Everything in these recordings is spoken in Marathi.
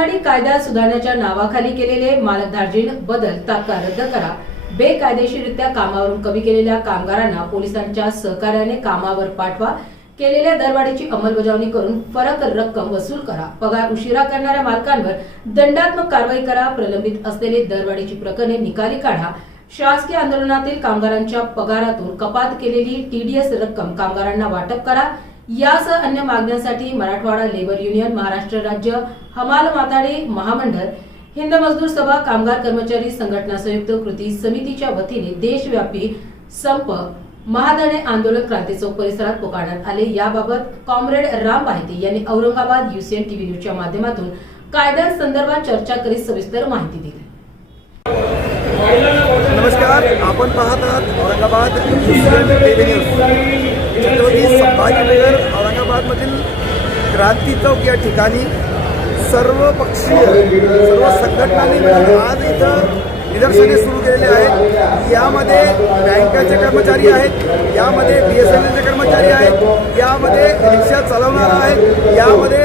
आखाडी कायदा सुधारण्याच्या नावाखाली केलेले मालकधार्जिन बदल तात्काळ रद्द करा। बेकायदेशीररित्या कामावरून कमी केलेल्या कामगारांना पोलिसांच्या सहकार्याने कामावर पाठवा। केलेल्या दरवाढीची अंमलबजावणी करून फरक रक्कम वसूल करा। पगार उशिरा करणाऱ्या मालकांवर दंडात्मक कारवाई करा। प्रलंबित असलेले दरवाढीची प्रकरणे निकाली काढा। शासकीय आंदोलनातील कामगारांच्या पगारातून कपात केलेली टीडीएस रक्कम कामगारांना वाटप करा। यासह अन्य मागण्यांसाठी मराठवाडा लेबर युनियन, महाराष्ट्र राज्य हमाल माथाडी महामंडळ, हिंद मजदूर सभा, कामगार कर्मचारी संघटना संयुक्त कृती समितीच्या वतीने देशव्यापी संप महाधरणे आंदोलन क्रांती चौक परिसरात पुकारण्यात आले। याबाबत कॉम्रेड राम बाहिते यांनी औरंगाबाद UCN TV न्यूजच्या माध्यमातून कायद्यांसंदर्भात चर्चा करीत सविस्तर माहिती दिली। नमस्कार, आपण पाहत आहात Aurangabad UCN TV news. Chhatrapati Sambhajinagar औरंगाबादमधील क्रांती चौक या ठिकाणी सर्व पक्षीय सर्व संघटनांनी आज इथं निदर्शने सुरू केलेले आहेत। यामध्ये बँकाचे कर्मचारी आहेत, यामध्ये BSNLचे कर्मचारी आहेत, यामध्ये रिक्षा चालवणारा आहेत, यामध्ये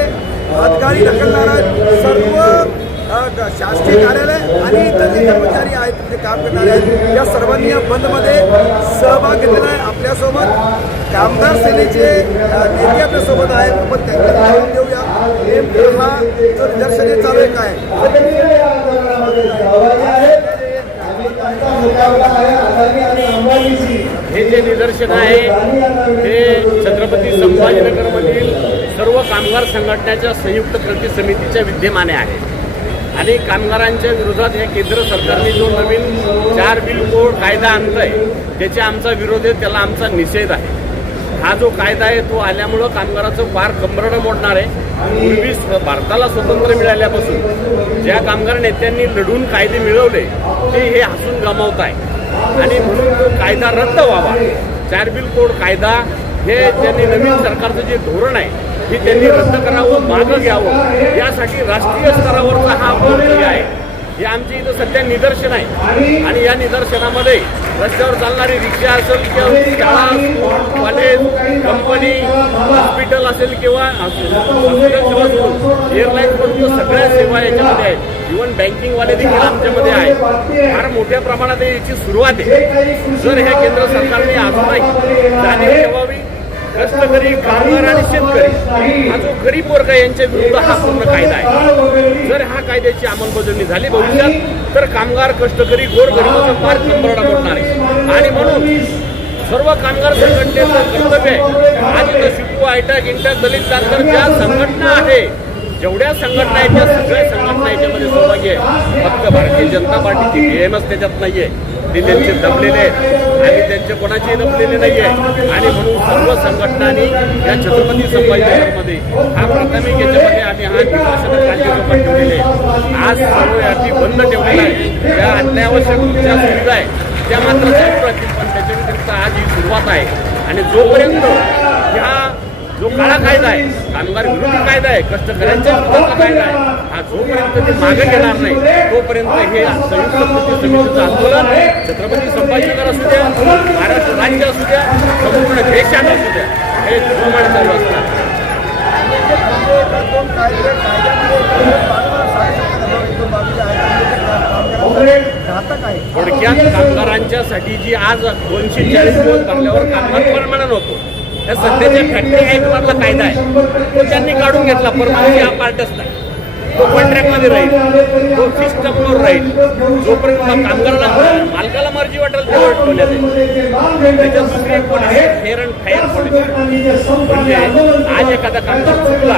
हातगाडी ढकलणारा सर्व शासकीय कार्यालय आणि इतर जे कर्मचारी आहेत ते काम करणारे आहेत, या सर्वांनी या बंदमध्ये सहभाग घेतलेला आहे। आपल्यासोबत कामगार सेनेचे नेते आपल्यासोबत आहेत, आपण त्यांना जाणून देऊया नेमकं हा जो निदर्शने चालू आहे काय। हे जे निदर्शन आहे हे छत्रपती संभाजीनगरमधील सर्व कामगार संघटनेच्या संयुक्त कृती समितीच्या विद्यमाने आहे आणि कामगारांच्या विरोधात या केंद्र सरकारने जो नवीन 4 बिल कोड कायदा आणलाय त्याचा आमचा विरोध आहे, त्याला आमचा निषेध आहे। हा जो कायदा आहे तो आल्यामुळं कामगाराचं फार कंबरडं मोडणार आहे। पूर्वी भारताला स्वातंत्र्य मिळाल्यापासून ज्या कामगार नेत्यांनी लढून कायदे मिळवले ते हे हसून गमावत आहे आणि म्हणून तो कायदा रद्द व्हावा। 4 बिल कोड कायदा हे त्यांनी नवीन सरकारचं जे धोरण आहे हे त्यांनी रद्द करावं, मागं घ्यावं, यासाठी राष्ट्रीय स्तरावरचा हा प्रक्रिया आहे। हे आमची इथं सध्या निदर्शन आहे आणि या निदर्शनामध्ये रस्त्यावर चालणारी रिक्षा असेल किंवा शाळा, कॉलेज, कंपनी, हॉस्पिटल असेल किंवा एअरलाईन्सपर्यंत सगळ्या सेवा याच्यामध्ये आहेत। इव्हन बँकिंगवाले देखील आमच्यामध्ये आहेत। फार मोठ्या प्रमाणात याची सुरुवात आहे। जर ह्या केंद्र सरकारने अजूनही जाणीव ठेवावी, कष्टकरी, कामगार आणि शेतकरी हा जो गरीब वर्ग यांच्या विरुद्ध हा पूर्ण कायदा आहे। जर हा कायद्याची अंमलबजावणी झाली भविष्यात तर कामगार, कष्टकरी, गोरगरिबाचा फार कंबरडा मोडणार आहे आणि म्हणून सर्व कामगार संघटनेचं कर्तव्य आहे। आज इथं शिकू, आयटक, इंटक, दलित जाणकर ज्या संघटना आहे, जेवढ्या संघटना आहेत त्या सगळ्या संघटना याच्यामध्ये सहभागी आहे। फक्त भारतीय जनता पार्टीची BMS त्याच्यात नाहीये, ते त्यांचे दबलेले आहेत आणि त्यांचे कोणाचेही दबलेले नाही आहे आणि म्हणून सर्व संघटनांनी या छत्रपती संभाजीनगरमध्ये हा प्राथमिक याच्यामध्ये आम्ही हा निदर्शन क्रांती चौकात ठेवलेले आहे। आज सर्व याची बंद ठेवलेला आहे। त्या अत्यावश्यक ज्या सुविधा आहे त्या मात्र चालू राहतील, पण त्याच्या व्यतिरिक्त आज ही सुरुवात आहे आणि जोपर्यंत ह्या जो काळा कायदा आहे, कामगार विरोधी कायदा आहे, कष्टकऱ्यांच्या विरोधाचा कायदा आहे, हा जोपर्यंत ते मागे घेणार नाही तोपर्यंत हे संयुक्त कृती समितीचं आंदोलन छत्रपती संभाजीनगर असू द्या, महाराष्ट्र राज्य असू द्या, संपूर्ण देशात असू द्या, हे जोमाने चालू असतात। थोडक्यात कामगारांच्यासाठी जी आज 240 दिवस भरल्यावर कामगार परमनंट होतो, या सध्याच्या फॅक्टरी ऍक्टमधला कायदा आहे तो त्यांनी काढून घेतला। परमनंट हा पार्टच नाही, तो कॉन्ट्रॅक्टमध्ये राहील, तो सिस्टमवर राहील। जोपर्यंत कामगाराला मालकाला मर्जी वाटेल तेवढं ठेवण्यात येईल। त्याच्यात दुसरी एक policy fair and fire policy, म्हणजे आज एखादा कामगार चुकला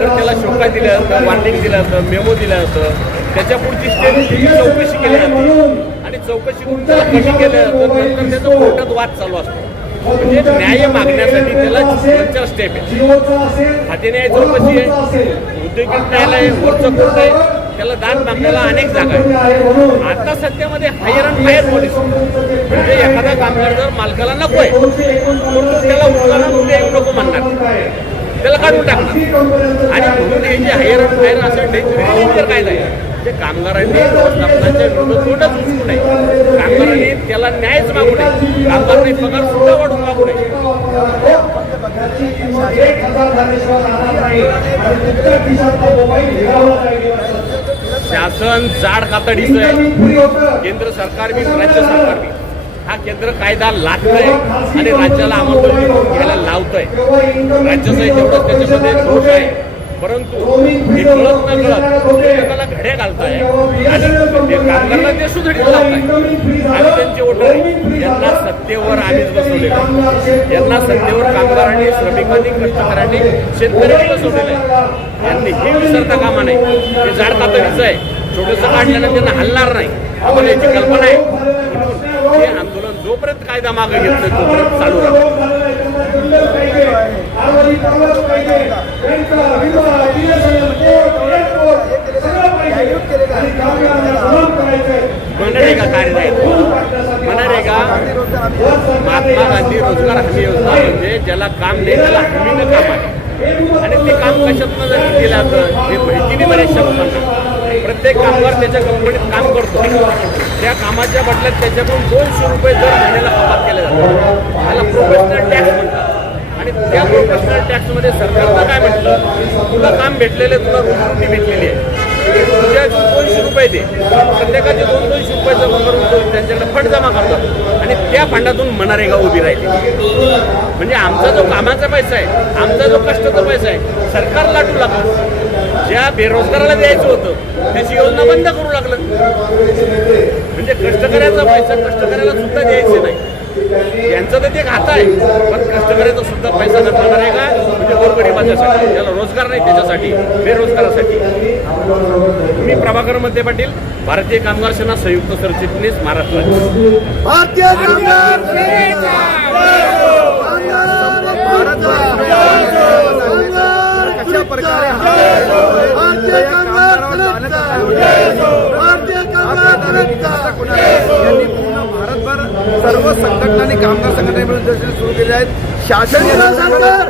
तर त्याला शोका दिलं जातं, वॉर्निंग दिलं जातं, मेमो दिलं जातं, त्याच्या पुढची स्टेपची चौकशी केली जाते आणि चौकशी करून त्याला कमी केलं जातं, नंतर त्याचा कोर्टात वाद चालू असतो। म्हणजे न्याय मागण्यासाठी त्याला 4 स्टेप आहे। खाते न्याय चौकशी आहे, औद्योगिक न्यायालय आहे, वरचं कोर्ट आहे, त्याला दाद मागण्याला अनेक जागा आहेत। आता सध्यामध्ये हायर अँड फायर पॉलिसी, म्हणजे एखादा कामगार जर मालकाला नको आहे त्याला उचलायला उद्या येऊ नको म्हणणार, त्याला काढून टाकणार आणि म्हणून हे जे हायर अँड फायर असं डेंजर कायदा आहे ते कामगारांनी व्यवस्थापनाच्या विरोधात तोंडच उचलू नये। कामगारांनी त्याला न्यायच मागू नये, कामगारांनी पगार सुद्धा वाढून मागू नये। एक हजार झाल्याशिवाय राहणार नाही. प्रत्येक दिवसाचा मोबाईल घ्यावा लागेल. शासन जाड कातडीचं आहे. केंद्र सरकार बी राज्य सरकार बी हा केंद्र कायदा लादतंय आणि राज्याला अंमलबजावणी घ्यायला लावतंय. राज्याचाही तेवढंच त्याच्यामध्ये दोष आहे. परंतु हे कळत न कळत लोकांना घड्या घालताय आणि ते कामगारांना ते सुधडीत लावताय. आणि त्यांचे वोटर यांना सत्तेवर आम्हीच बसवलेलं आहे. यांना सत्तेवर कामगारांनी, श्रमिकांनी, कष्टकऱ्यांनी, शेतकऱ्यांनी बसवलेलं आहे. यांनी हे विसरता कामा नाही. हे जाड कातडीचं आहे. छोटंसं काढल्यानं त्यांना हलणार नाही. आम्हाला याची कल्पना आहे. म्हणून हे आंदोलन जोपर्यंत कायदा मागे घेत नाही तोपर्यंत चालू राहतं. मनरेगा कार्य आहे. मनरेगा महात्मा गांधी रोजगार हमी योजना म्हणजे ज्याला काम नाही त्याला हमीनं काम आहे. आणि ते काम कशातनं जर दिलं जातं हे माहिती नाही बऱ्याचशा लोकांना. प्रत्येक कामगार त्याच्या कंपनीत काम करतो. त्या कामाच्या बदल्यात त्याच्याकडून 200 रुपये दर महिन्याला कपात केले जातात. त्याला प्रोफेशनल टॅक्स म्हणतात. आणि त्या प्रोफेशनल टॅक्समध्ये सरकारनं काय म्हटलं, तुला काम भेटलेले, तुला रोजी भेटलेली आहे, तुझ्या 200 रुपये दे. प्रत्येकाचे 200 रुपये जमा करून त्यांच्याकडे फंड जमा करतात आणि त्या फंडातून मनरेगा उभी राहिली. म्हणजे आमचा जो कामाचा पैसा आहे, आमचा जो कष्टाचा पैसा आहे, सरकार लाटू लागलं. ज्या बेरोजगाराला द्यायचं होतं त्याची योजना बंद करू लागलं. म्हणजे कष्टकऱ्याचा पैसा कष्टकऱ्याला सुद्धा द्यायचं नाही. यांचं तर ते खातं आहे, पण कष्टकऱ्याचा सुद्धा पैसा नसणार आहे का म्हणजे गोरगरिबाच्यासाठी, ज्याला रोजगार नाही त्याच्यासाठी, बेरोजगारासाठी. मी प्रभाकर मध्ये पाटील, भारतीय कामगार सेना संयुक्त सरचिटणीस, महाराष्ट्र. भारतीय कामगार कशा प्रकारे यांनी पूर्ण भारतभर सर्व संघटनांनी कामगार संघटनेविरुद्ध सुरू केले आहेत. शासन केंद्र सरकार